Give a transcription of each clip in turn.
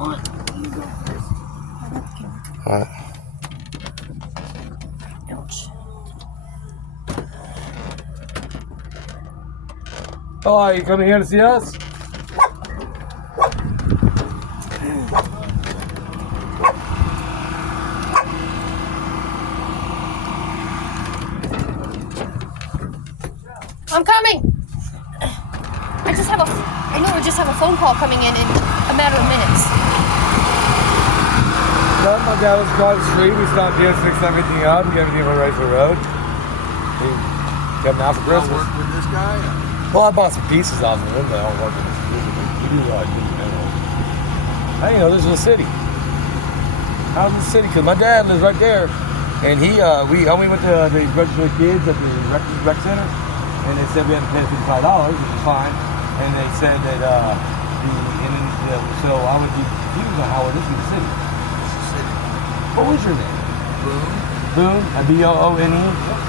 Alright, you go first. Alright. Ouch. Oh, you coming here to see us? I'm coming. I know we just have a phone call coming in a matter of minutes. No, my dad was across the street. We stopped here, fixed everything up, and get everything ready for the road. We got him out for Christmas. Work with this guy? Well, I bought some pieces off of him, but I don't work with this pieces. We do like this mineral. I didn't know this was a city. How's the city? Because my dad lives right there, and we went to the register the kids at the rec center, and they said we had to pay $55, which is fine. And they said that so I would be confused on how this is a city. It's a city. What was your name? Boone. Boone, B-O-O-N-E,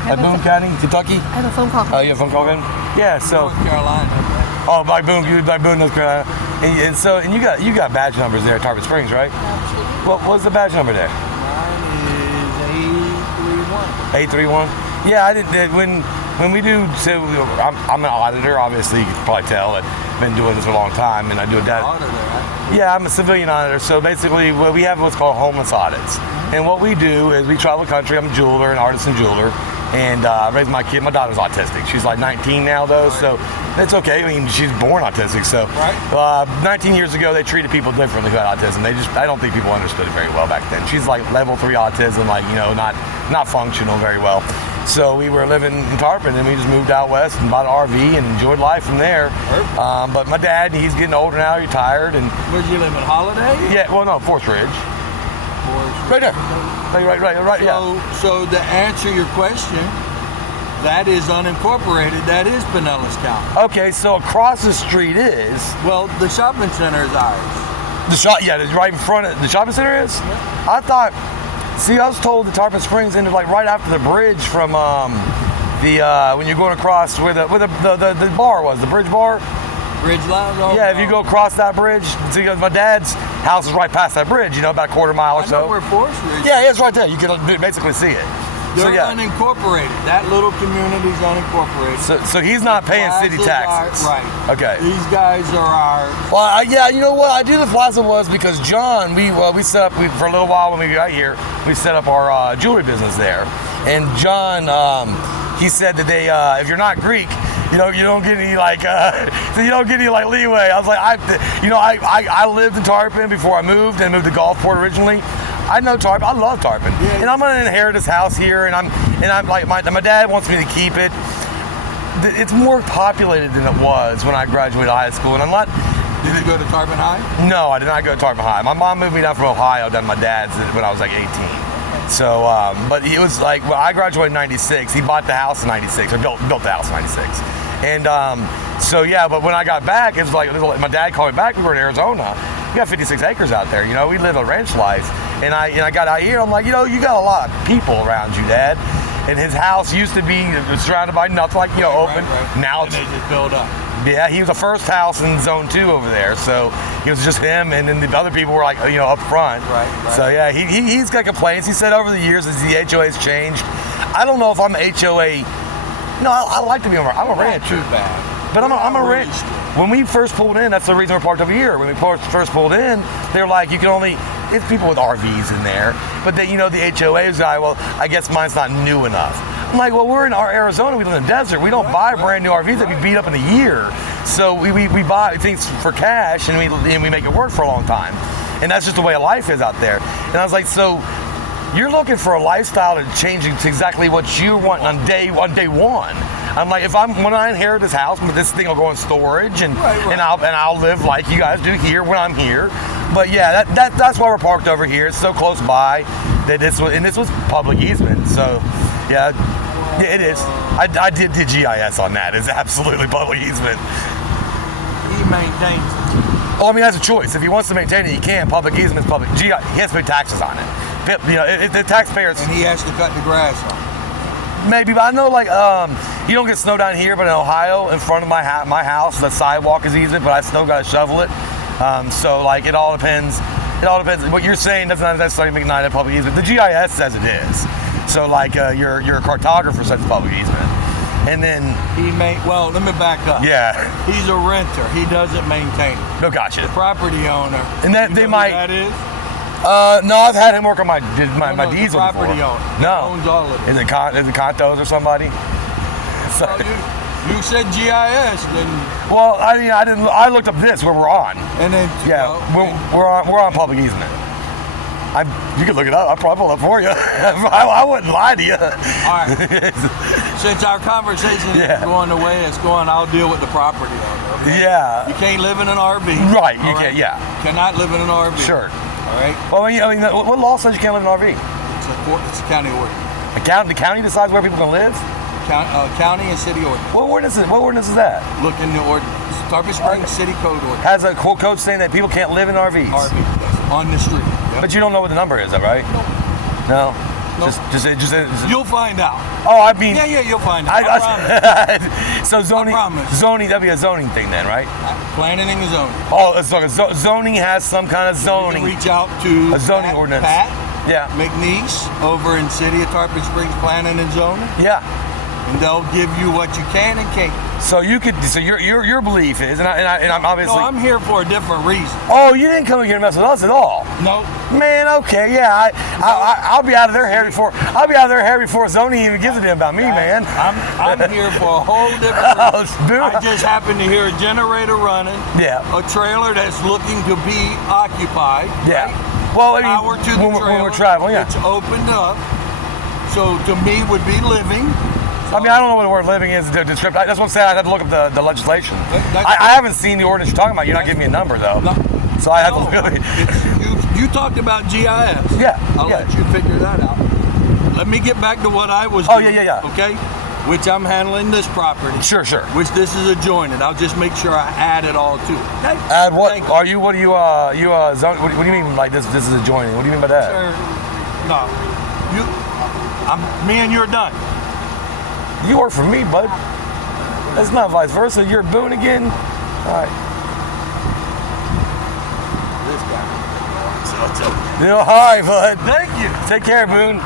at Boone County, Kentucky. I have a phone call. Oh, you have a phone call in? Yeah, so. North Carolina. Okay. Oh, by Boone, North Carolina. And you got badge numbers there at Tarpon Springs, right? Absolutely. What's the badge number there? Mine is 831. 831. Yeah, I didn't. When we do, so I'm an auditor. Obviously, you can probably tell. I've been doing this for a long time, and I do that. Auditor, right? Yeah, I'm a civilian auditor. So basically, we have what's called homeless audits. And what we do is we travel the country. I'm a jeweler, an artisan jeweler. And I raised my kid. My daughter's autistic. She's like 19 now, though, so it's okay. I mean, she's born autistic. So 19 years ago, they treated people differently who had autism. I don't think people understood it very well back then. She's like level 3 autism, like, not functional very well. So we were living in Tarpon, and we just moved out west and bought an RV and enjoyed life from there. But my dad, he's getting older now, retired. And where'd you live, in Holiday? Yeah, well, no, Forest Ridge. Right there. Right, yeah. So to answer your question, that is unincorporated. That is Pinellas County. Okay, so across the street is. Well, the shopping center is ours. It's right in front of the shopping center is. Yeah. I thought. See, I was told the Tarpon Springs ended like right after the bridge from when you're going across where the bar was, the bridge bar. Bridge Lounge. Oh, yeah, if you go across that bridge, see, my dad's house is right past that bridge. About a quarter mile or so. I know where Forest Ridge. Yeah, it's right there. You can basically see it. They're unincorporated. That little community's unincorporated. So he's not paying city taxes. Right. Okay. These guys are ours. Well, yeah, you know what? I do the plaza was because John, we set up for a little while when we got here, we set up our jewelry business there. And John, he said that they, if you're not Greek, you don't get any so you don't get any leeway. I was like, I lived in Tarpon before I moved and moved to Gulfport originally. I know Tarpon. I love Tarpon, and I'm gonna inherit this house here. And I'm like my dad wants me to keep it. It's more populated than it was when I graduated high school, and I'm not. Did you go to Tarpon High? No, I did not go to Tarpon High. My mom moved me down from Ohio, down to my dad's when I was like 18. So, but it was like when I graduated in '96. He bought the house in '96, or built the house in '96, and so yeah. But when I got back, it was like my dad called me back. We were in Arizona. We got 56 acres out there. We live a ranch life. And I got out here. I'm like, you got a lot of people around you, Dad. And his house used to be surrounded by nothing, open. Right. Now and they just built up. Yeah, he was the first house in Zone 2 over there. So it was just him, and then the other people were up front. Right. So yeah, he's got complaints. He said over the years as the HOA's changed. I don't know if I'm HOA. No, I like to be. I'm a rancher. Too bad. But I'm a ranch. When we first pulled in, that's the reason we're parked over here. When we first pulled in, they're like, you can only. It's people with RVs in there, but the HOA's guy. Well, I guess mine's not new enough. I'm like, well, we're in our Arizona. We live in the desert. We don't buy brand new RVs that we beat up in a year. So we buy things for cash and we make it work for a long time. And that's just the way of life is out there. And I was like, so you're looking for a lifestyle to change to exactly what you want on day one. I'm like, when I inherit this house, this thing will go in storage and I'll live like you guys do here when I'm here. But yeah, that's why we're parked over here. It's so close by that this was public easement. So yeah, it is. I did the GIS on that. It's absolutely public easement. He maintains it. Well, I mean, that's a choice. If he wants to maintain it, he can. Public easement's public. He has to pay taxes on it. The taxpayers. And he has to cut the grass on it. Maybe, but I know you don't get snow down here, but in Ohio, in front of my house, the sidewalk is easement, but I still got to shovel it. So it all depends. It all depends. What you're saying doesn't necessarily make it a public easement. The GIS says it is. So like your cartographer says it's public easement. And then well, let me back up. yeah. He's a renter. He doesn't maintain it. No, gotcha. The property owner. And that they might. Who that is? No, I've had him work on my diesel the property before. owner. No. Owns all of it. Is it Contos or somebody? So, Well, you said GIS, then well, I didn't. I looked up this where we're on. and then Yeah, we're on public easement. You can look it up. I'll probably pull it up for you. I wouldn't lie to you. All right. Since our conversation is going the way it's going, I'll deal with the property owner. Okay? Yeah. You can't live in an RV. Right. You all can't. Yeah. Cannot live in an RV. Sure. All right. Well, I mean, what law says you can't live in an RV? It's a county ordinance. The county decides where people can live. County and city ordinance. What ordinance is that? Look in the ordinance. Tarpon Springs City Code Ordinance. Has a code saying that people can't live in RVs. RV, yes, on the street. Yep. But you don't know what the number is, though, right? No. Nope. Just You'll find out. Oh, I mean. Yeah, you'll find out. I promise. So zoning. I promise. Zoning. That'd be a zoning thing then, right? Planning and zoning. Oh, it's like zoning has some kind of zoning. You can reach out to A zoning ordinance. Pat Yeah. McNeese over in City of Tarpon Springs Planning and Zoning, Yeah. and they'll give you what you can and can't. So you could. So your belief is, and I'm obviously. No, I'm here for a different reason. Oh, you didn't come here to mess with us at all. No. Man, okay, yeah, I'll be out of their hair before zoning even gives a damn about me, man. I'm here for a whole different reason. Dude. I just happen to hear a generator running. Yeah. A trailer that's looking to be occupied. Yeah. Right? Well, I mean, Power to the trailer. when we're traveling, yeah. It's opened up. So to me would be living. I mean, I don't know what the word living is to describe. That's what I'm saying. I'd have to look up the legislation. That's- I haven't seen the ordinance you're talking about. You're not giving me a number, though. No. So I have No, to really. you talked about GIS. Yeah. I'll yeah. let you figure that out. Let me get back to what I was Oh, doing. yeah. Okay? Which I'm handling this property. Sure. Which this is adjoining. I'll just make sure I add it all to it. Okay? Add what? Thank you. Are you? What do you? Zone, what do you mean like this? This is adjoining. What do you mean by that? Sir, no. Me and you're done. You work for me, bud. That's not vice versa. You're Boone again. All right. This guy. So, All right, bud. thank you. Take care, Boone.